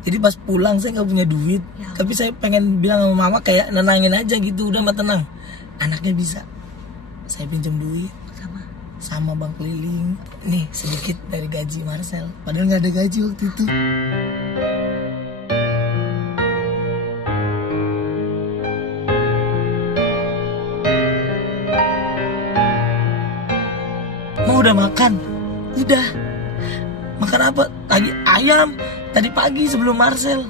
Jadi pas pulang saya nggak punya duit, tapi saya pengen bilang sama mama kayak nenangin aja gitu, udah mah tenang. Anaknya bisa. Saya pinjam duit sama bang keliling. Nih sedikit dari gaji Marcel. Padahal nggak ada gaji waktu itu. Mau udah makan? Udah. Makan apa? Tadi ayam. Tadi pagi sebelum Marcel.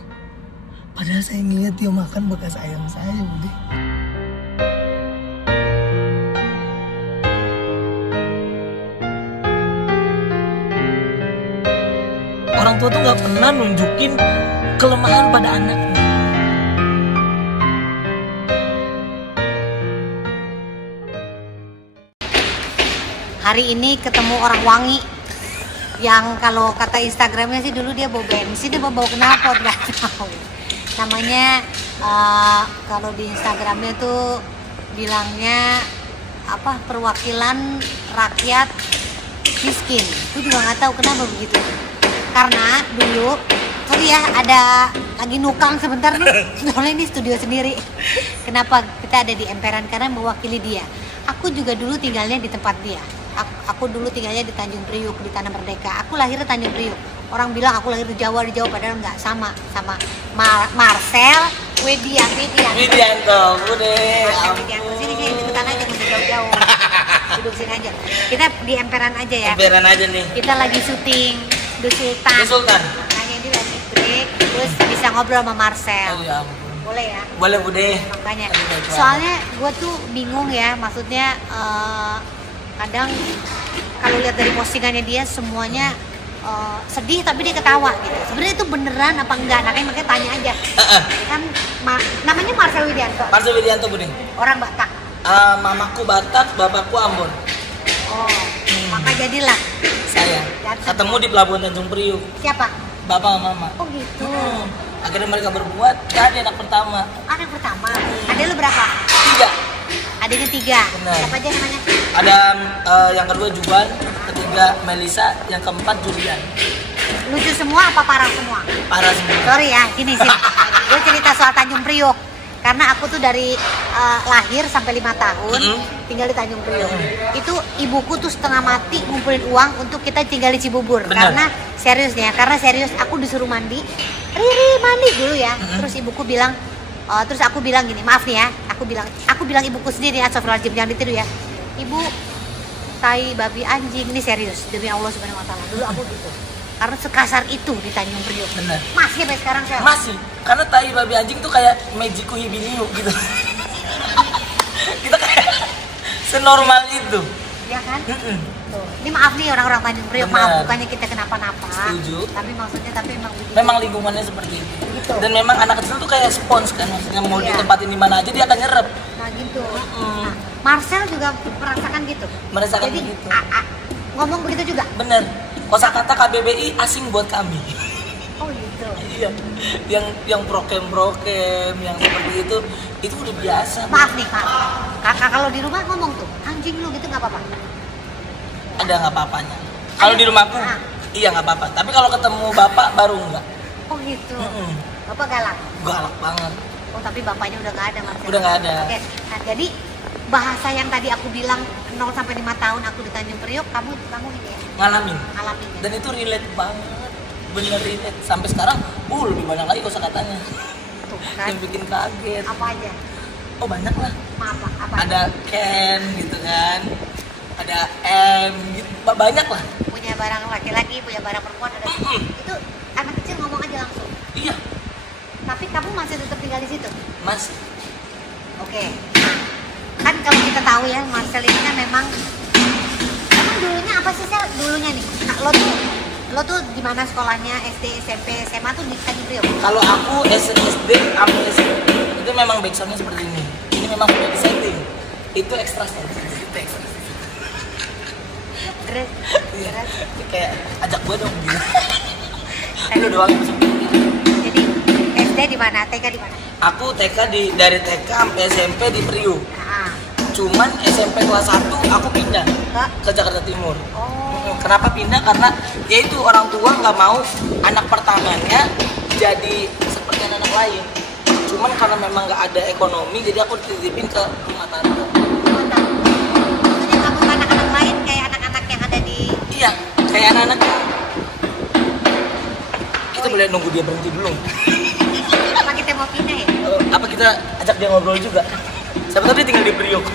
Padahal saya ngeliat dia makan bekas ayam saya, Bude. Orang tua tuh gak pernah nunjukin kelemahan pada anaknya. Hari ini ketemu orang Wangi yang kalau kata Instagramnya sih dulu dia bawa bensin, dia bawa knalpot, nggak tahu. Namanya kalau di Instagramnya tuh bilangnya apa, perwakilan rakyat miskin. Aku juga nggak tahu kenapa begitu. Karena dulu, sorry ya, ada lagi nukang sebentar nih. Soalnya ini studio sendiri. Kenapa kita ada di emperan? Karena mewakili dia. Aku juga dulu tinggalnya di tempat dia. Aku dulu tinggalnya di Tanjung Priuk, di Tanah Merdeka. Aku lahir di Tanjung Priuk. Orang bilang aku lahir di Jawa, padahal nggak, sama Marcel Widianto, Bude. Marcel Widianto, sini deketan aja, nggak jauh-jauh. Duduk sini aja. Kita di emperan aja ya. Emperan aja nih. Kita lagi syuting The Sultan. Makanya ini lagi break, terus bisa ngobrol sama Marcel. Oh, ya ampun. Boleh ya? Boleh, Bude. Makanya. Soalnya gue tuh bingung ya, maksudnya kadang kalau lihat dari postingannya dia semuanya sedih tapi dia ketawa gitu. Sebenarnya itu beneran apa enggak? Makanya tanya aja. Kan namanya Marcel Widianto. Marcel Widianto, Bude. Orang Batak. Mamaku Batak, bapakku Ambon. Oh, maka jadilah Saya ketemu di Pelabuhan Tanjung Priuk. Siapa? Bapak sama mama. Oh gitu. Akhirnya mereka berbuat jadi anak pertama. Anak pertama. Ada lu berapa? 3. Adanya 3. Benar. Siapa aja namanya? Ada yang kedua Juban, ketiga Melisa, yang keempat Julian. Lucu semua apa parah semua? Parah semua. Sorry ya, gini sih. Gue cerita soal Tanjung Priuk. Karena aku tuh dari lahir sampai 5 tahun tinggal di Tanjung Priuk. Itu ibuku tuh setengah mati ngumpulin uang untuk kita tinggal di Cibubur. Bener. Karena serius aku disuruh mandi. Riri mandi dulu ya. Terus ibuku bilang, terus aku bilang gini, maaf nih ya. Aku bilang ibuku sendiri, astagfirullahaladzim, jangan ditiru ya. Ibu, tai babi anjing, ini serius demi Allah Subhanahu wa taala. Dulu aku gitu. Karena sekasar itu di Tanjung Priuk. Bener. Masih sampai sekarang saya. Masih. Karena tai babi anjing tuh kayak Mejiku Hibiniu gitu. Kita kayak senormal itu. Iya kan? Tuh. Ini maaf nih orang-orang Tanjung Priuk, Bener. maaf bukannya kita kenapa-napa. Setuju. Tapi maksudnya emang begitu. Memang lingkungannya seperti itu. Gitu. Dan memang anak kecil tuh kayak spons kan, maksudnya mau Iya. ditempatin di mana aja dia akan nyerap. Nah gitu. Nah, Marcel juga merasakan gitu. Merasakan Jadi, begitu. ngomong begitu juga. Bener. Kosakata KBBI asing buat kami. Oh gitu. Iya. Yang brokem yang seperti itu udah biasa. Maaf nih, Pak. Kakak kalau di rumah ngomong tuh, anjing lu gitu nggak apa-apa. Ada nggak apa-apanya. Kalau di rumahku, iya nggak apa-apa. Tapi kalau ketemu bapak baru enggak. Oh gitu. Bapak galak. Galak banget. Oh tapi bapaknya udah nggak ada, Marcel. Udah nggak ada. Oke. Nah jadi bahasa yang tadi aku bilang 0 sampai 5 tahun aku di Tanjung Priuk, kamu ini ya Ngalamin. ngalamin ya? Dan itu relate banget. Bener relate. Sampai sekarang, lebih banyak lagi kosakatanya. Tuh kan. Yang bikin kaget. Apa aja? Oh banyak lah. Apa? Ada Ken gitu kan. Ada M gitu. Banyak lah. Punya barang laki-laki, punya barang perempuan, ada itu anak kecil ngomong aja langsung. Iya. Tapi kamu masih tetap tinggal di situ? Masih. Oke. Kan kalau kita tahu ya, Marcel ini kan memang dulunya apa sih Sel? Dulunya nih. Nah, lo tuh di mana sekolahnya? SD, SMP, SMA tuh di Tanjung Priok. Kalau aku SD, aku SMP itu memang backsoundnya seperti ini. Ini memang sudah disetting. Itu extra setting. Terus Kayak ajak gue dong gitu. Lu doang yang seperti ini. jadi SD di mana? TK di mana? Aku TK dari TK sampai SMP di Priuk. Nah, Cuman SMP kelas 1 aku pindah ke Jakarta Timur. oh, Kenapa pindah? Karena yaitu orang tua nggak mau anak pertamanya jadi seperti anak lain. Cuman karena memang nggak ada ekonomi, jadi aku titipin ke rumah tante. Maksudnya kamu ke anak-anak lain kayak anak-anak yang ada di... Iya, kayak anak-anak. Kita boleh nunggu dia berhenti dulu. Apa kita mau pindah ya? Apa kita ajak dia ngobrol juga? Siapa tahu dia tinggal di Priok.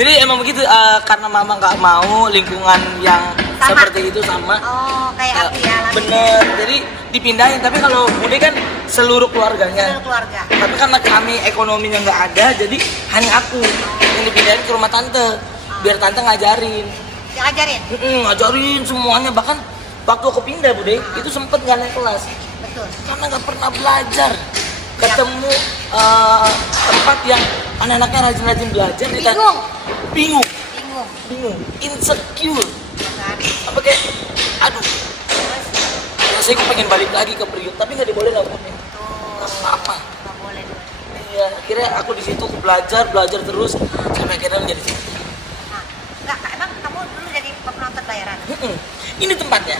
Jadi emang begitu, karena mama nggak mau lingkungan yang sama. Seperti itu sama. Oh, kayak aku ya. Bener, jadi dipindahin. Tapi kalau Bude kan seluruh keluarganya. Seluruh keluga. Tapi karena kami ekonominya nggak ada, jadi hanya aku yang dipindahin ke rumah tante. Biar tante ngajarin. Diajarin? Ngajarin semuanya. Bahkan waktu aku pindah Bude, itu sempet nggak naik kelas. Betul. Karena nggak pernah belajar. Ketemu tempat yang anak-anaknya rajin-rajin belajar. Bingung. Insecure. Apa kayak, aduh, rasanya aku pengen balik lagi ke Priok, tapi nggak dibolehin apapun. Apa? Nggak boleh. Iya, akhirnya aku di situ belajar terus sampai akhirnya menjadi seperti ini. Nah, nggak, emang kamu dulu jadi penonton bayaran? Ini tempatnya.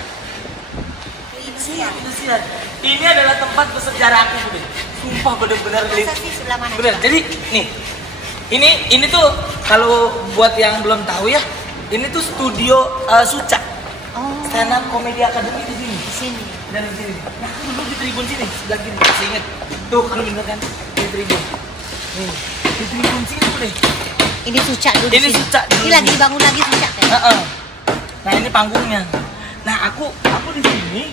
Indosiar. Ini adalah tempat bersejarah aku Bude. Sumpah bener-bener. Masa sih sebelah mana? Bener. Jadi nih, ini tuh kalau buat yang belum tahu ya, ini tuh studio Suca. Stand up Comedy Academy di sini. Di sini. Dan di sini. Nah, aku duduk di tribun sini, sebelah kiri. Masih inget. Tuh, kalau bener kan di tribun. Nih, di tribun sini Bude. Ini Suca dulu. Ini Suca dulu. Ini lagi dibangun lagi Suca kan? Nah, ini panggungnya. Nah, aku di sini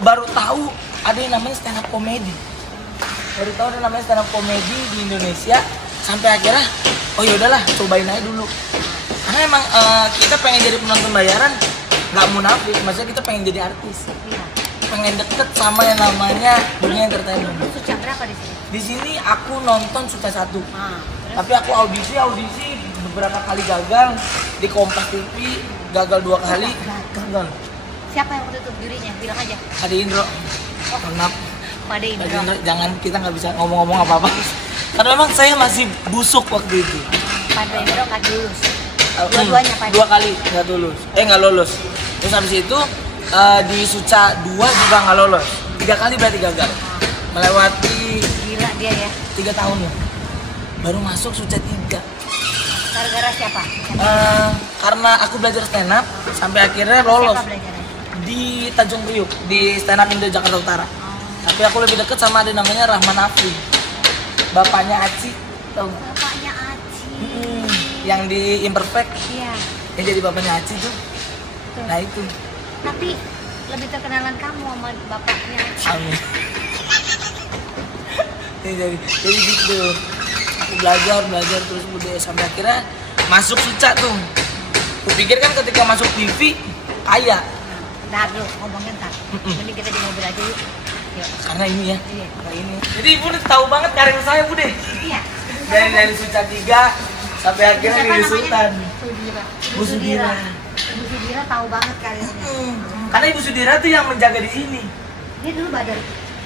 baru tahu ada yang namanya stand up comedy. Baru tahu ada namanya stand up comedy di Indonesia, sampai akhirnya oh ya udahlah, cobain aja dulu. Karena emang kita pengen jadi penonton bayaran, nggak munafik, maksudnya kita pengen jadi artis. Iya. Pengen deket sama yang namanya dunia entertainment. Suca berapa di sini? Di sini aku nonton Suca 1. Tapi aku audisi beberapa kali gagal. Di Kompas TV gagal 2 kali. Gagal. Siapa yang menutup jurinya? Bilang aja. Ade Indro. Kenapa? Ade Indro. Jangan, kita nggak bisa ngomong-ngomong apa-apa. Karena memang saya masih busuk waktu itu. Ade Indro nggak lulus. Dua-duanya Ade. 2 kali nggak lulus. Nggak lolos. Terus habis itu di Suca 2 juga nggak lolos. 3 kali berarti gagal. Melewati. Gila dia ya. 3 tahun ya. Baru masuk Suca 3. Gara-gara siapa? Karena aku belajar stand up sampai akhirnya lolos. Siapa belajarnya? Di Tanjung Priuk, di stand up Indo Jakarta Utara. Tapi aku lebih deket sama ada namanya Rahman Afri, bapaknya Aci, tau gak? Bapaknya Aci. Yang di Imperfect. Iya. Yang jadi bapaknya Aci tuh. Betul. Nah itu. Tapi lebih terkenalan kamu sama bapaknya Aci. Amin. jadi gitu. Aku belajar terus udah sampai akhirnya masuk Suca tuh. Kupikir kan ketika masuk TV kaya. Ntar dulu, ngomongin ntar. Mending kita di mobil aja yuk. Yuk. Karena ini ya. Iya. Karena ini. Jadi Ibu udah tahu banget karir saya Bude. Iya. Dari Suca 3 sampai akhirnya Siapa di namanya? Sultan. Ibu Sudira. Ibu Sudira tahu banget karirnya. Karena Ibu Sudira tuh yang menjaga di sini. Dia dulu badan.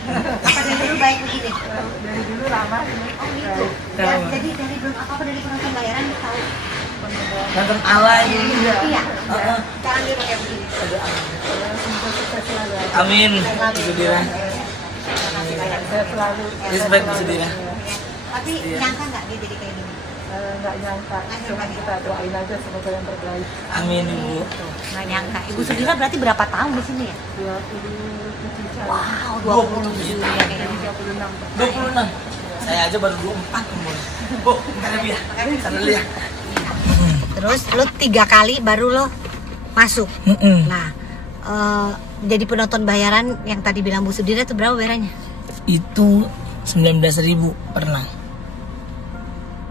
Apa dari dulu baik begini? Dari dulu lama. Oh gitu. Ya, jadi dari belum apa dari penonton bayaran dia tahu. Nonton alay. Iya. Sekarang dia pakai begini. Amin. Ibu Sudira. Saya selalu Respect Ibu Sudira. Tapi nyangka nggak dia jadi kayak gini? nggak nyangka. Cuma kita doain aja semoga yang terbaik. Amin Ibu. Nggak nyangka. Ibu Sudira berarti berapa tahun di sini ya? 27 tahun. Wow, 27 ya kayaknya. 26. Saya aja baru 24 umur. Bu, bentar lebih ya. Bentar dulu ya. Terus lo 3 kali baru lo masuk. Nah, jadi penonton bayaran yang tadi bilang Bu Sudira itu berapa bayarannya? Itu 19.000 pernah.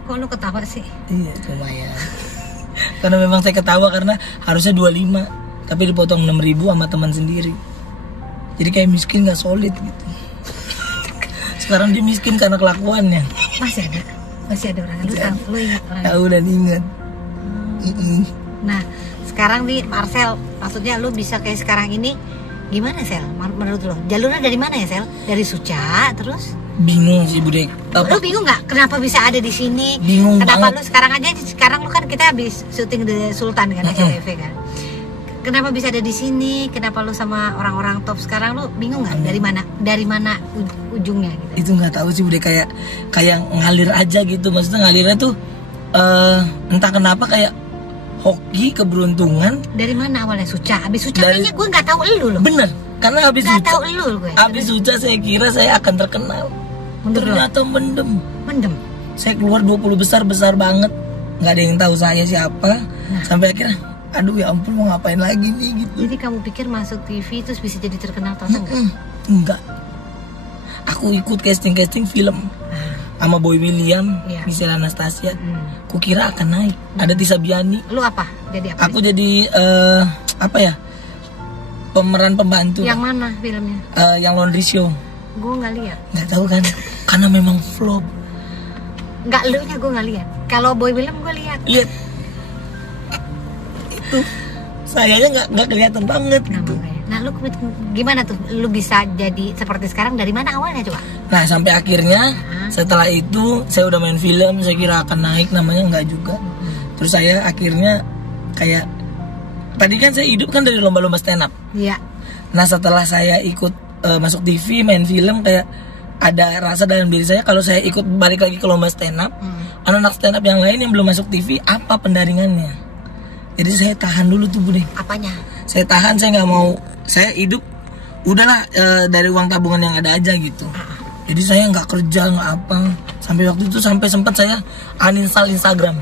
Kok lo ketawa sih? Iya, lumayan. Karena memang saya ketawa karena harusnya 25, tapi dipotong 6.000 sama teman sendiri. Jadi kayak miskin nggak solid gitu. Sekarang dia miskin karena kelakuannya. Masih ada orang lu tahu, lu ingat orang. Tahu dan ingat. Nah, sekarang nih Marcel, maksudnya lu bisa kayak sekarang ini gimana Sel? Menurut lo? Jalurnya dari mana ya Sel? Dari Suca terus? Bingung sih Budek. Lu bingung nggak kenapa bisa ada di sini? Bingung kenapa banget. Lu sekarang lu kan kita habis syuting The Sultan kan SCTV kan. kenapa bisa ada di sini? Kenapa lu sama orang-orang top sekarang lu bingung nggak? Dari mana ujungnya gitu? Itu nggak tahu sih, udah kayak ngalir aja gitu. Maksudnya ngalirnya tuh entah kenapa kayak hoki, keberuntungan. Dari mana awalnya Suca? Abis Suca kayaknya gue nggak tahu elu loh. Bener, karena abis Nggak Suca, tahu elu gue. abis Suca saya kira saya akan terkenal. Ternyata mendem. Saya keluar 20 besar banget, nggak ada yang tahu saya siapa. Sampai akhirnya, aduh ya ampun mau ngapain lagi nih gitu. Jadi kamu pikir masuk TV terus bisa jadi terkenal atau enggak? Enggak. Aku ikut casting film sama Boy William, Giselle Anastasia. Kukira akan naik. Ada Tisa Biani. Lu apa? Jadi apa? Aku jadi apa ya? Pemeran pembantu. Yang mana filmnya? Yang Laundry Show. Gue nggak lihat. Nggak tahu kan? Karena memang flop. Nggak, lu nya gue nggak lihat. Kalau Boy William gue lihat. Lihat. Itu sayanya nggak kelihatan banget gitu. Nah, lu gimana tuh? Lu bisa jadi seperti sekarang dari mana awalnya coba? Nah, sampai akhirnya setelah itu saya udah main film, saya kira akan naik, namanya nggak juga. Terus saya akhirnya kayak tadi kan saya hidup kan dari lomba-lomba stand up. Iya. Nah, setelah saya ikut masuk TV, main film, kayak ada rasa dalam diri saya kalau saya ikut balik lagi ke lomba stand up, anak-anak stand up yang lain yang belum masuk TV apa pendaringannya. Jadi saya tahan dulu tuh Bude. Apanya? Saya tahan, saya nggak mau, saya hidup udahlah dari uang tabungan yang ada aja gitu. Jadi saya nggak kerja, nggak apa. Sampai waktu itu sampai sempat saya uninstall Instagram.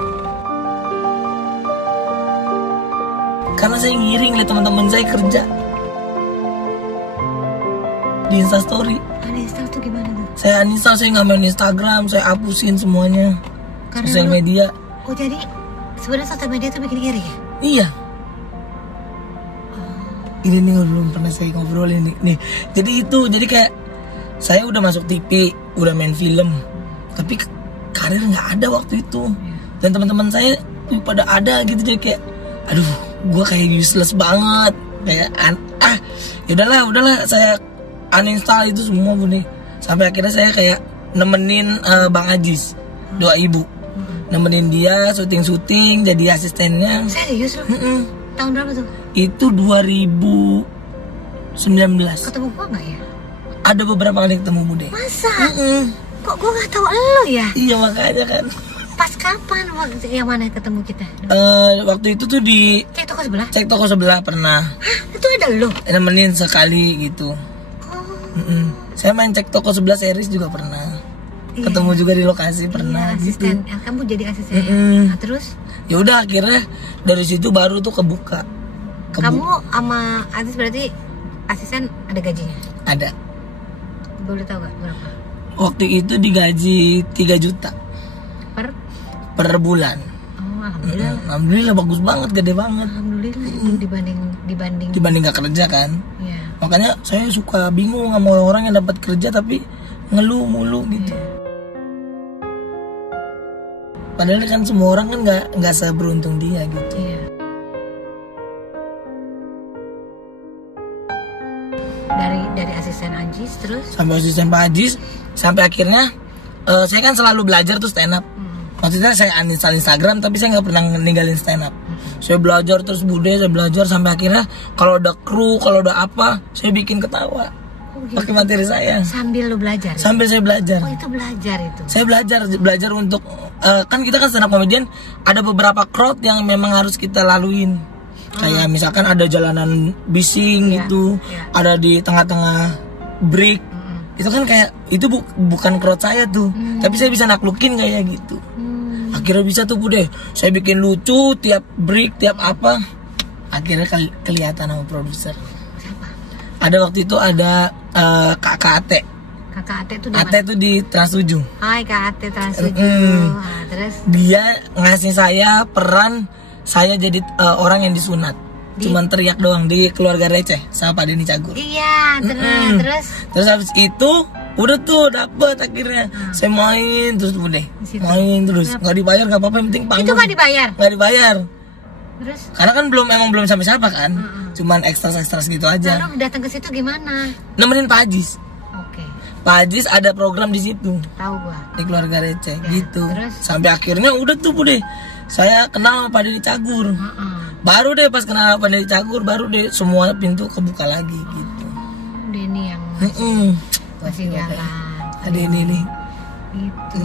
Karena saya ngiring lihat teman-teman saya kerja di Instastory. Uninstall tuh gimana tuh? Saya uninstall, saya nggak main Instagram, saya hapusin semuanya. Karena sosial media. Oh jadi sebenarnya sosial media tuh bikin iri ya? Iya. Ini nih belum pernah saya ngobrolin nih. Jadi kayak saya udah masuk TV, udah main film, tapi karir nggak ada waktu itu. Dan teman-teman saya pada ada gitu, jadi kayak, aduh, gue kayak useless banget. Kayak udahlah, saya uninstall itu semua Bune. Sampai akhirnya saya kayak nemenin Bang Ajis, doa ibu, nemenin dia syuting jadi asistennya. Serius loh? Tahun berapa tuh? Itu 2019. Ketemu gua nggak ya? Ada beberapa kali ketemu Bude. Masa? Kok gua nggak tahu lo ya? Iya makanya kan. Pas kapan waktu yang mana ketemu kita? Waktu itu tuh di Cek toko sebelah? Cek toko sebelah pernah. Hah? Itu ada lo? Nemenin sekali gitu. Saya main Cek toko sebelah series juga pernah. Iya. Ketemu juga di lokasi pernah gitu. Asisten. Kamu jadi asisten. Nah, terus? Ya udah akhirnya dari situ baru tuh kebuka. Kamu sama Aziz berarti asisten ada gajinya? Ada. Boleh tahu gak berapa? Waktu itu digaji 3 juta per bulan. Oh, alhamdulillah. Alhamdulillah bagus banget, gede banget. Alhamdulillah itu dibanding gak kerja kan. Iya. Makanya saya suka bingung sama orang yang dapat kerja tapi ngeluh mulu gitu. Padahal kan semua orang kan nggak seberuntung dia gitu. Iya. Dari asisten Ajis terus sampai asisten Pak Ajis, sampai akhirnya saya kan selalu belajar tuh stand up. Maksudnya saya uninstall Instagram tapi saya nggak pernah ninggalin stand up. Saya belajar terus Bude, saya belajar sampai akhirnya kalau ada kru, kalau ada apa, saya bikin ketawa. Pakai materi saya. Sambil lu belajar? Sambil saya belajar. Oh itu belajar itu? Saya belajar untuk kan kita kan stand up comedian, ada beberapa crowd yang memang harus kita laluin. Kayak misalkan ada jalanan bising gitu, ada di tengah-tengah break. Itu kan kayak itu bukan crowd saya tuh, tapi saya bisa naklukin kayak gitu. Akhirnya bisa tuh Bude, saya bikin lucu tiap break, tiap apa. Akhirnya kelihatan sama produser. Ada waktu itu ada kakak Ate. Kakak Ate tuh Ate tuh di Trans 7. Hai Kak Ate Trans 7. Terus dia ngasih saya peran saya jadi orang yang disunat. Cuman teriak doang di Keluarga Receh sama Pak Denny Cagur. Iya, terus habis itu udah tuh dapet akhirnya. Saya main terus Bude. Main terus. Enggak dibayar enggak apa-apa, yang penting panggung. Itu enggak dibayar? Enggak dibayar. Terus? Karena kan belum sampai siapa kan. Cuman ekstra gitu aja. Lalu datang ke situ gimana? Nemenin Pak Ajis. Oke. Pak Ajis ada program di situ. Tahu gua. Di Keluarga Receh gitu. Terus? Sampai akhirnya udah tuh Bude. Saya kenal sama Pak Denny Cagur. Baru deh pas kena pandemi cagur, baru deh semua pintu kebuka lagi gitu. Denny yang masih jalan. Ada ini nih. Gitu.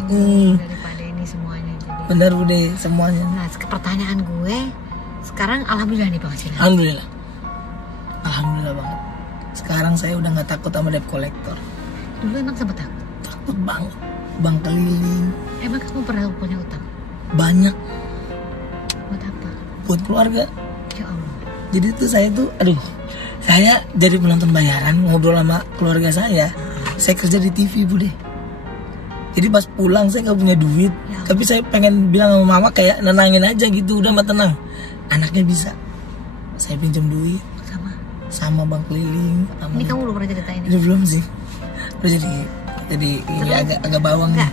Daripada ini semuanya jadi. Bener udah semuanya. Nah, pertanyaan gue sekarang alhamdulillah nih Bang Cina. Alhamdulillah. Alhamdulillah banget. Sekarang saya udah nggak takut sama debt collector. Dulu emang sempat takut? Takut banget. Bank keliling. Emang kamu pernah punya utang? Banyak. Buat apa? Buat keluarga. Ya Allah. Jadi tuh saya tuh, saya jadi penonton bayaran ngobrol sama keluarga saya. Saya kerja di TV Bude. Jadi pas pulang saya nggak punya duit, Ya. tapi saya pengen bilang sama mama kayak nenangin aja gitu, udah mah tenang. Anaknya bisa. Saya pinjam duit sama bank keliling. Ini kamu belum pernah ceritain Ini belum sih. Udah jadi ini agak bawang nih.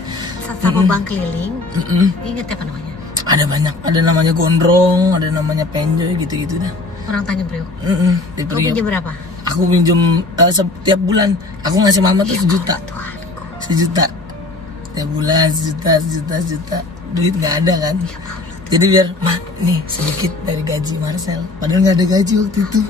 Sama bank keliling. Ingat apa namanya? Ada banyak, ada namanya gondrong, ada namanya penjoy gitu-gitu dah. Orang Tanjung Priok. Kamu pinjam berapa? Aku pinjam setiap bulan. Aku ngasih mama tuh 1 juta. Tuhanku. 1 juta. Setiap bulan 1 juta. Duit nggak ada kan? Ya Allah. Jadi biar nih sedikit dari gaji Marcel. Padahal nggak ada gaji waktu itu.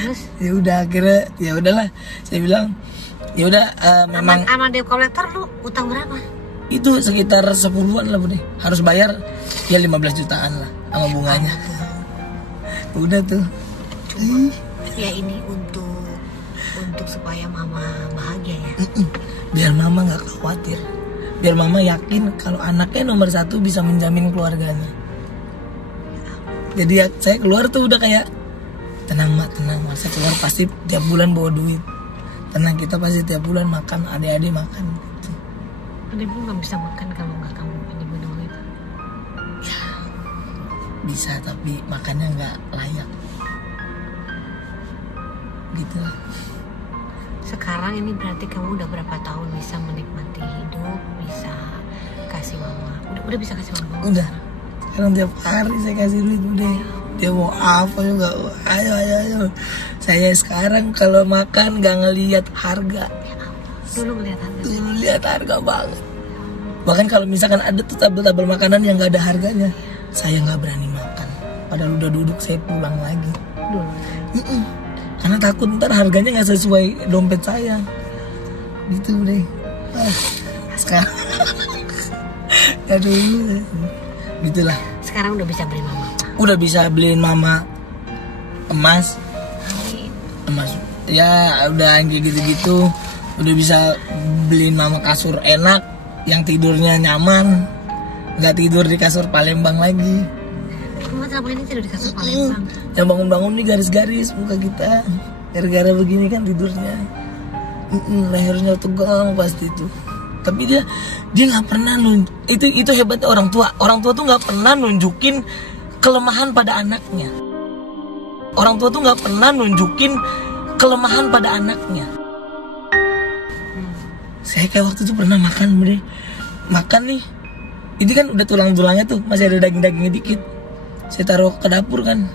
Terus? Ya udah akhirnya ya udahlah. Saya bilang ya udah memang sama debt collector lu utang berapa? itu sekitar 10-an lah Bude. Harus bayar ya 15 jutaan lah sama bunganya. Udah tuh. Cuma ya ini untuk supaya mama bahagia ya. Biar mama nggak khawatir. Biar mama yakin kalau anaknya nomor 1 bisa menjamin keluarganya. Jadi ya, saya keluar tuh udah kayak tenang mak, saya keluar pasti tiap bulan bawa duit. Tenang, kita pasti tiap bulan makan, adik-adik makan gitu. Adikmu nggak bisa makan kalau nggak kamu pinjemin uang itu. Ya bisa, tapi makannya nggak layak gitu lah. Sekarang ini berarti kamu udah berapa tahun bisa menikmati hidup, bisa kasih mama. Udah bisa kasih mama. Udah. Sekarang tiap hari saya kasih duit udah. Dia mau apa juga, ayo. Saya sekarang kalau makan nggak ngelihat harga. Dulu ngelihat harga. Dulu lihat harga banget. Bahkan kalau misalkan ada tuh tabel-tabel makanan yang nggak ada harganya, saya nggak berani makan. Padahal udah duduk saya pulang lagi. Dulu. Karena takut ntar harganya nggak sesuai dompet saya. Gitu deh. Sekarang, aduh, gitulah. Sekarang udah bisa beli mama. Udah bisa beliin mama emas. Emas. Ya udah gitu-gitu. Udah bisa beliin mama kasur enak, yang tidurnya nyaman. Nggak tidur di kasur Palembang lagi. Mama selama ini tidur di kasur Palembang. Yang bangun-bangun nih garis-garis muka kita. Gara-gara begini kan tidurnya. Lehernya tegang pasti itu. Tapi dia nggak pernah itu hebatnya orang tua. Orang tua tuh nggak pernah nunjukin kelemahan pada anaknya. Orang tua tuh nggak pernah nunjukin kelemahan pada anaknya. Saya kayak waktu itu pernah makan nih. Ini kan udah tulang-tulangnya tuh, masih ada daging-dagingnya dikit. Saya taruh ke dapur kan.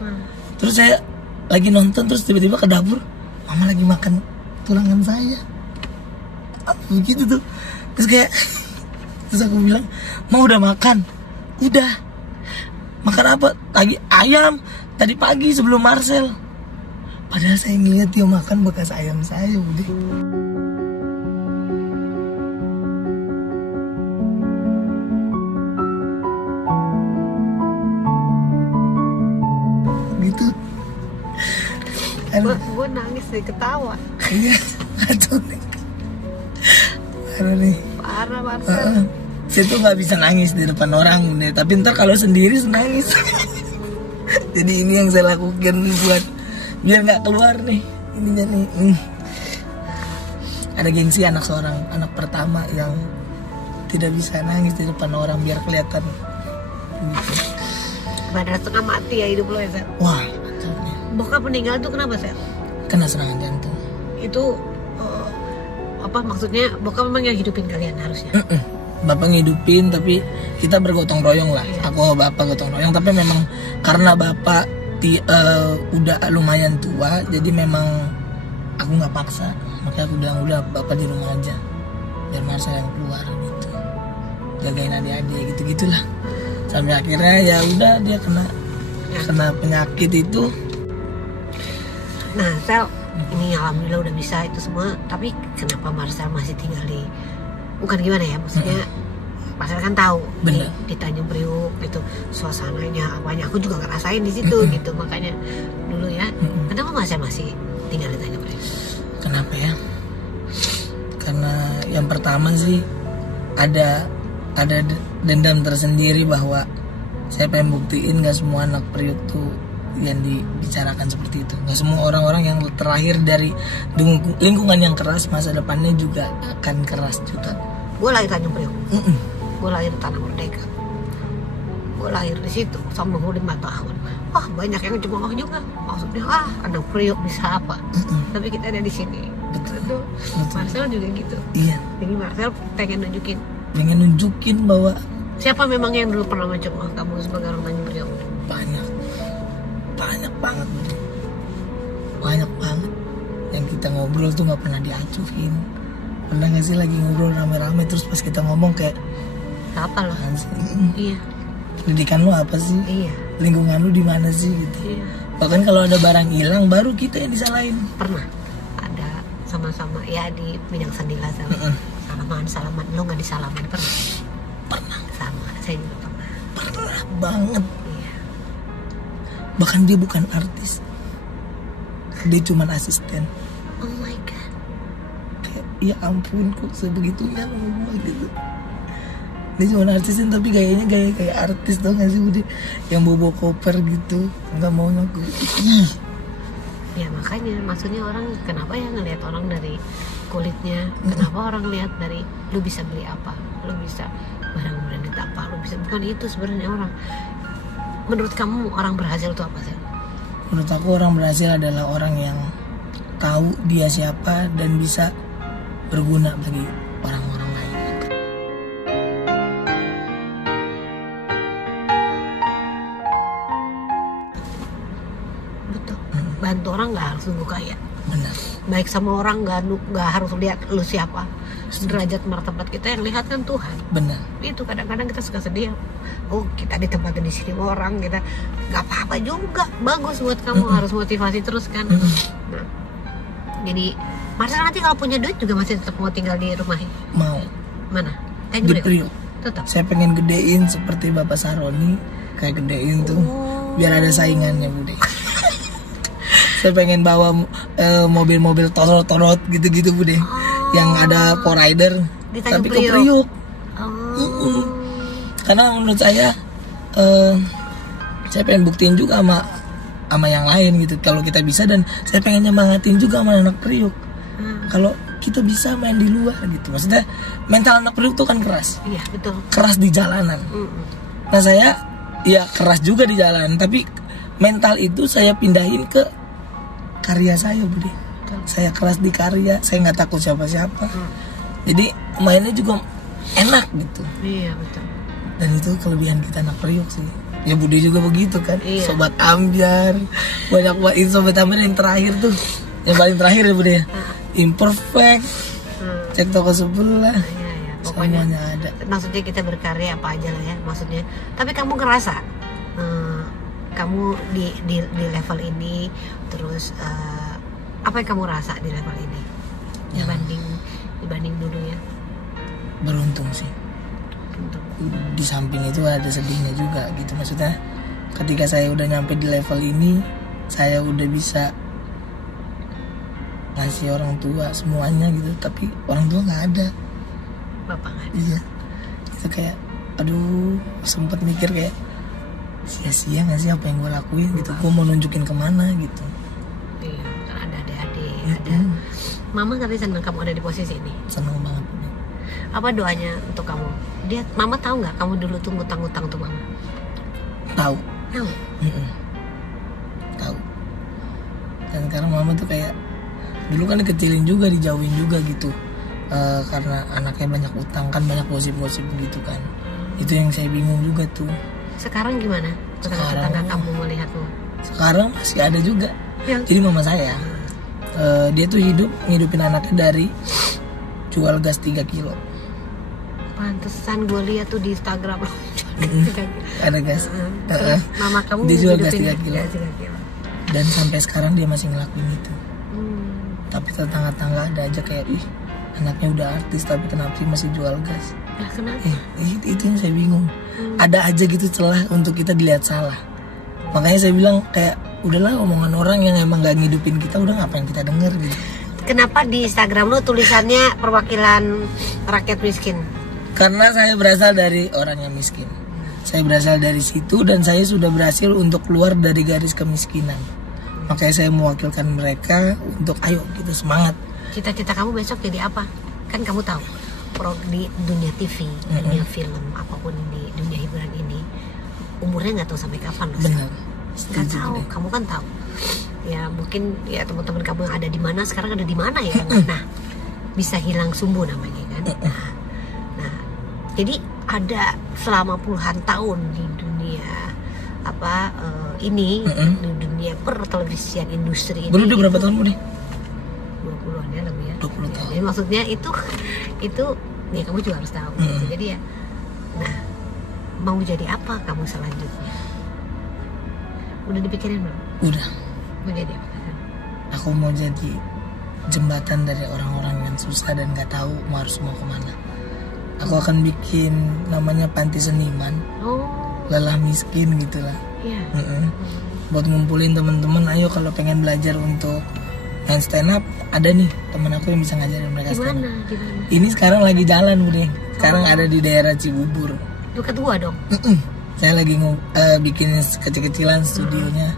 Terus saya lagi nonton, terus tiba-tiba ke dapur, mama lagi makan tulangan saya. Apa begitu tuh. Terus kayak terus aku bilang, mau udah makan? Udah. Makan apa? Tadi ayam, tadi pagi sebelum Marcel. Padahal saya ngeliat dia makan bekas ayam saya, Bude. Gitu. Gue nangis deh, ketawa. Iya, kacau nih. Parah nih. Parah Marcel. Saya tuh nggak bisa nangis di depan orang deh, tapi ntar kalau sendiri nangis. Jadi ini yang saya lakukan buat biar nggak keluar nih ininya nih. Ada gengsi anak seorang, anak pertama yang tidak bisa nangis di depan orang biar kelihatan. Gitu. Badan setengah mati ya hidup lo ya, Sel. Wah, kacaunya. Bokap meninggal tuh kenapa, Sel? Kena serangan jantung. Itu apa maksudnya? Bokap memang yang hidupin kalian harusnya. Bapak ngidupin, tapi kita bergotong royong lah. Aku sama bapak gotong royong, tapi memang karena bapak udah lumayan tua, jadi memang aku nggak paksa. Makanya aku bilang udah bapak di rumah aja, biar Marcel yang keluar gitu, jagain adik-adik gitu-gitulah. Sampai akhirnya ya udah dia kena penyakit itu. Nah, Sel, ini alhamdulillah udah bisa itu semua, tapi kenapa Marcel masih tinggal di, bukan gimana ya, maksudnya Marcel kan tahu di Tanjung Priuk gitu suasananya apanya, aku juga ngerasain di situ gitu, makanya dulu ya. Kenapa Marcel masih tinggal di Tanjung Priuk? Kenapa ya? Karena yang pertama sih ada dendam tersendiri bahwa saya pengen buktiin gak semua anak Priuk tuh yang dibicarakan seperti itu. Gak semua orang-orang yang terlahir dari lingkungan yang keras, masa depannya juga akan keras juga. Gue lahir Tanjung Priok, gue lahir di Tanah Merdeka, gue lahir di situ sama gue 5 tahun. Wah, banyak yang cuma juga, maksudnya anak Priok bisa apa? Tapi kita ada di sini. Betul. Marcel juga gitu. Iya. Jadi Marcel pengen nunjukin bahwa siapa memang yang dulu pernah mencemooh kamu sebagai orang Tanjung Priok? Banyak banget yang kita ngobrol tuh nggak pernah diacuhin. Pernah nggak sih lagi ngobrol rame-rame terus pas kita ngomong kayak apa loh? Iya. Pendidikan lu apa sih? Iya. Lingkungan lu di mana sih gitu? Iya. Bahkan kalau ada barang hilang baru kita yang disalahin. Pernah ada sama-sama ya di bidang sendila salaman lu nggak disalaman pernah sama saya juga pernah banget. Iya. Bahkan dia bukan artis, dia cuman asisten. Oh my god. Kayak, ya ampun kok sebegitunya ngomong gitu. Dia cuma artisin tapi gayanya kayak artis tau gak sih udah, yang bobo koper gitu, nggak mau ngaku. Ya makanya maksudnya orang kenapa ya ngelihat orang dari kulitnya, kenapa orang lihat dari lu bisa beli apa, lu bisa barang branded apa, lu bisa, bukan itu sebenarnya orang. Menurut kamu orang berhasil itu apa sih? Menurut aku orang berhasil adalah orang yang tahu dia siapa dan bisa berguna bagi orang-orang lain. Betul. Bantu orang nggak harus nunggu kaya. Benar. Baik sama orang nggak harus lihat lu siapa. Derajat martabat kita yang lihat kan Tuhan. Benar. Itu kadang-kadang kita suka sedih. Oh, kita ditempatin di sini orang, kita nggak apa-apa juga, bagus buat kamu. Harus motivasi terus kan. Nah, jadi Marcel nanti kalau punya duit juga masih tetap mau tinggal di rumahnya? Mau. Mana? Di Priok. Tetap. Saya pengen gedein seperti Bapak Saroni, kayak gedein tuh, biar ada saingannya Bude. Saya pengen bawa mobil-mobil torot gitu-gitu Bude, yang ada co-rider tapi ke Priok. Karena menurut saya pengen buktiin juga sama yang lain gitu kalau kita bisa, dan saya pengen nyemangatin juga sama anak Priok kalau kita bisa main di luar gitu. Maksudnya mental anak Priok tuh kan keras. Iya betul. Keras di jalanan. Nah saya ya keras juga di jalanan, tapi mental itu saya pindahin ke karya saya Bude. Saya keras di karya, saya nggak takut siapa-siapa. Jadi mainnya juga enak gitu. Iya betul. Dan itu kelebihan kita anak Priok sih. Ya Bude juga begitu kan. Iya. Sobat Ambiar. Banyak banget Sobat Ambiar yang terakhir tuh. Yang paling terakhir ya Bude. Imperfect. cek toko sebelah. Iya, pokoknya Semuanya ada. maksudnya kita berkarya apa aja lah ya maksudnya. Tapi kamu ngerasa kamu di level ini terus apa yang kamu rasa di level ini dibanding dulu ya? Beruntung sih. Untuk Di samping itu ada sedihnya juga gitu, maksudnya ketika saya udah nyampe di level ini, saya udah bisa ngasih orang tua semuanya gitu, tapi orang tua nggak ada. bapak nggak ada. Iya, itu kayak aduh, sempet mikir kayak sia-sia nggak sih apa yang gue lakuin gitu, gue mau nunjukin kemana gitu. Iya, kan ada adik-adik, ada. Mama nggak senang kamu ada di posisi ini. Seneng banget. Apa doanya untuk kamu? Mama tahu nggak kamu dulu tuh ngutang-ngutang tuh mama? Tahu. Tahu. Tahu. Dan sekarang mama tuh kayak dulu kan dikecilin juga, dijauhin juga gitu, karena anaknya banyak utang kan, banyak gosip-gosip gitu kan. Itu yang saya bingung juga tuh. Sekarang gimana? Tetangga kamu melihatmu? Sekarang masih ada juga. Ya. Jadi mama saya, dia tuh ngidupin anaknya dari jual gas 3 kilo. Pantesan gue lihat tuh di Instagram. Ada gas. Terus mama kamu dia jual gas hidupin 3 kilo. gas 3 kilo. Dan sampai sekarang dia masih ngelakuin itu. Tapi tetangga-tetangga ada aja kayak, ih anaknya udah artis tapi kenapa sih masih jual gas? Ya kenapa? Itu yang saya bingung. Ada aja gitu celah untuk kita dilihat salah. Makanya saya bilang kayak udahlah, omongan orang yang emang gak ngidupin kita, udah ngapain kita denger gitu. Kenapa di Instagram lu tulisannya perwakilan rakyat miskin? Karena saya berasal dari orang yang miskin. Saya berasal dari situ dan saya sudah berhasil untuk keluar dari garis kemiskinan. Makanya saya mewakilkan mereka untuk ayo kita semangat. Cita-cita kamu besok jadi apa? Kan kamu tahu di dunia TV, dunia film, apapun di dunia hiburan ini, umurnya nggak tahu sampai kapan loh. Benar. Nggak tahu, kamu kan tahu. Ya mungkin ya teman-teman kamu yang ada di mana sekarang ada di mana ya? Nah, bisa hilang sumbu namanya kan. Nah, jadi ada selama puluhan tahun di dunia ini, di dunia pertelevisian industri ini. Baru udah berapa tahun nih? 20-an ya lebih ya. 20 tahun. Jadi maksudnya itu ya kamu juga harus tahu. Gitu. Jadi ya, nah mau jadi apa kamu selanjutnya? Udah dipikirin belum? Udah. Mau jadi apa? Aku mau jadi jembatan dari orang-orang yang susah dan gak tahu harus mau kemana. Aku akan bikin namanya panti seniman, lelah miskin gitulah. Iya. Buat ngumpulin teman-teman, ayo kalau pengen belajar untuk main stand up, ada nih temen aku yang bisa ngajarin mereka stand up. Gimana? Ini sekarang lagi jalan Bude. Sekarang ada di daerah Cibubur. Dekat gua dong. Saya lagi bikin kecil-kecilan studionya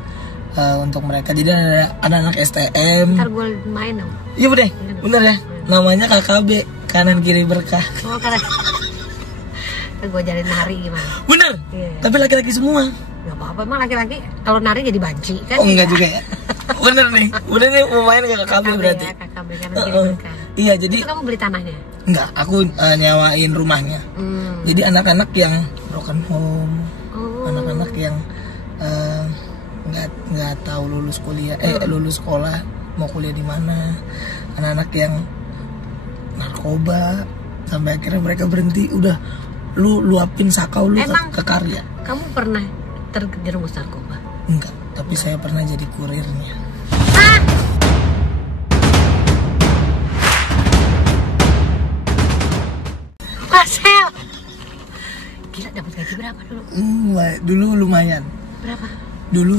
untuk mereka. Jadi ada anak-anak STM. Ntar gua main dong. Iya Bude, bener ya. Namanya KKB, kanan kiri berkah. Oh karena gue jalin nari gimana? Bener. Iya. Tapi laki-laki semua. Gak apa-apa, emang laki-laki kalau nari jadi banci kan? Oh enggak juga ya. Bener nih mau main ke KKB berarti. Ya, KKB kanan kiri berkah. Iya jadi. Itu kamu beli tanahnya? Enggak, aku nyewain rumahnya. Jadi anak-anak yang broken home, anak-anak yang nggak tahu lulus kuliah, lulus sekolah mau kuliah di mana, anak-anak yang narkoba sampai akhirnya mereka berhenti, udah lu luapin sakau lu ke karya. Kamu pernah terjerumus narkoba? Enggak, tapi saya pernah jadi kurirnya. Marcel, gila dapat gaji berapa dulu? Dulu lumayan. Berapa? Dulu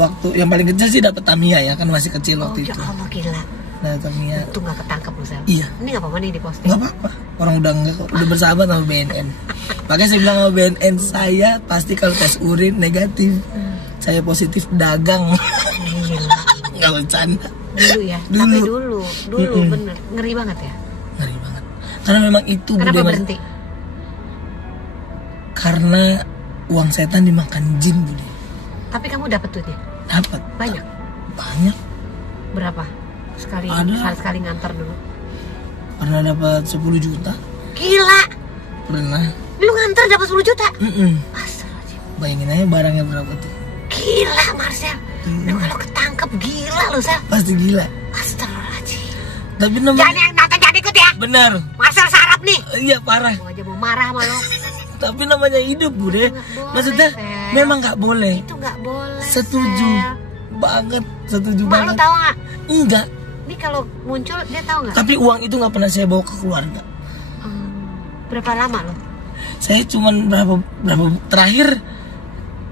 waktu yang paling kecil sih dapat Tamiya ya, kan masih kecil waktu itu. Oh ya Allah gila. Nah Tamiya. Itu nggak ketangkep loh Sel. Iya. Ini nggak apa-apa nih di posting. Nggak apa-apa. Orang udah bersahabat sama BNN. Makanya saya bilang sama BNN, saya pasti kalau tes urin negatif. Saya positif dagang. Nggak bercanda. Dulu ya. Tapi dulu bener ngeri banget ya. Ngeri banget. Karena memang itu. Kenapa berhenti? Karena uang setan dimakan jin Bude. Tapi kamu dapat duitnya? Dapat. Banyak. Banyak. Berapa? Sekali ngantar dulu. Pernah dapat 10 juta. Gila. Pernah. Lu ngantar dapat 10 juta? Astagfirullahaladzim. Bayangin aja barangnya berapa tuh. Gila Marcel. Lu kalau ketangkep gila lu Sel. Pasti gila. Astagfirullahaladzim. Tapi namanya Jangan yang nonton jangan ikut ya. Benar. Marcel sarap nih. Iya parah. Gua aja mau marah sama lo. Tapi namanya hidup Bude. Maksudnya Sel. memang nggak boleh. Itu nggak boleh. Setuju Sel. banget, setuju Mak banget. lo tahu nggak? Enggak. Ini kalau muncul dia tahu nggak? Tapi uang itu nggak pernah saya bawa ke keluarga. Berapa lama lo? Saya cuman berapa terakhir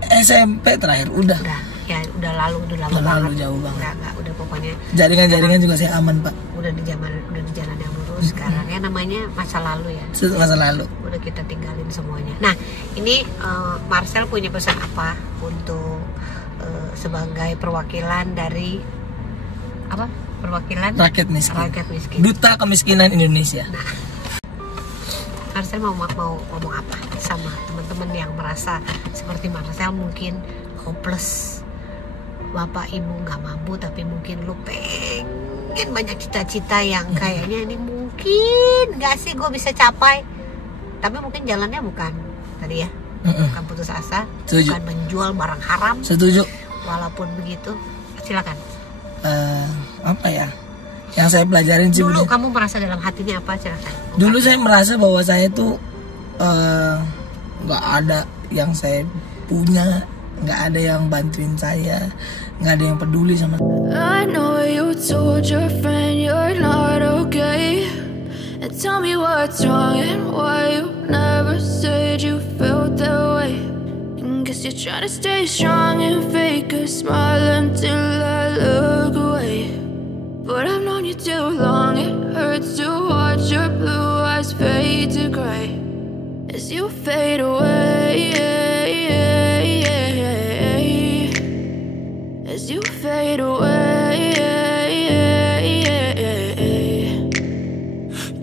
SMP terakhir udah. Udah, ya udah lalu, udah lama Udah lalu, banget. jauh banget. Udah pokoknya. Jaringan juga saya aman Pak. Udah di jalan yang lurus sekarang ya, namanya masa lalu ya. Masa lalu. Udah kita tinggalin semuanya. Nah ini Marcel punya pesan apa untuk sebagai perwakilan dari apa? Perwakilan Rakyat miskin. Rakyat miskin. Duta kemiskinan Indonesia. Nah, Marcel mau ngomong apa sama teman-teman yang merasa seperti Marcel mungkin hopeless, bapak ibu nggak mampu, tapi mungkin lu pengen banyak cita-cita yang kayaknya ini mungkin nggak sih gue bisa capai, tapi mungkin jalannya bukan tadi ya, bukan putus asa, Setuju. bukan menjual barang haram. Setuju. Walaupun begitu, silakan. Apa ya? Yang saya pelajarin sih Dulu Bude. kamu merasa dalam hatinya apa, silakan. Dulu saya merasa bahwa saya tuh nggak ada yang saya punya, nggak ada yang bantuin saya, nggak ada yang peduli sama. I know you told your friend you're not okay, and tell me what's wrong and why you never said you felt that way. And guess you're trying to stay strong and fake a smile until I look away. But I've known you too long, it hurts to watch your blue eyes fade to gray as you fade away, as you fade away.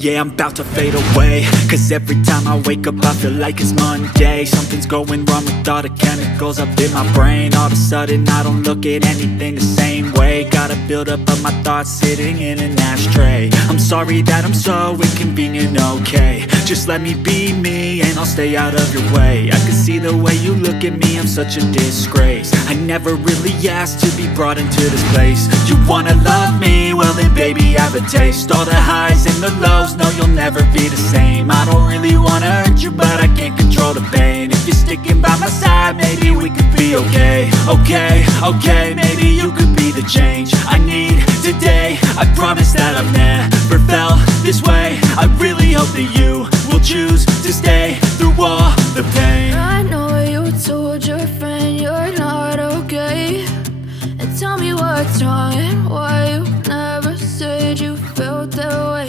Yeah, I'm about to fade away, cause every time I wake up I feel like it's Monday. Something's going wrong with all the chemicals up in my brain. All of a sudden I don't look at anything the same way. Got a build up of my thoughts sitting in an ashtray. I'm sorry that I'm so inconvenient, okay. Just let me be me and I'll stay out of your way. I can see the way you look at me, I'm such a disgrace. I never really asked to be brought into this place. You wanna love me? Well then baby I have a taste. All the highs and the lows, no you'll never be the same. I don't really wanna hurt you but I can't control the pain. If you're sticking by my side maybe we could be okay. Okay, maybe you could be the change I need today. I promise that I've never felt this way. I really hope that you will choose to stay through all the pain. I know you told your friend you're not okay, and tell me what's wrong and why you never said you felt that way.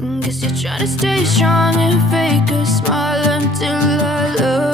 And guess you're trying to stay strong and fake a smile until I look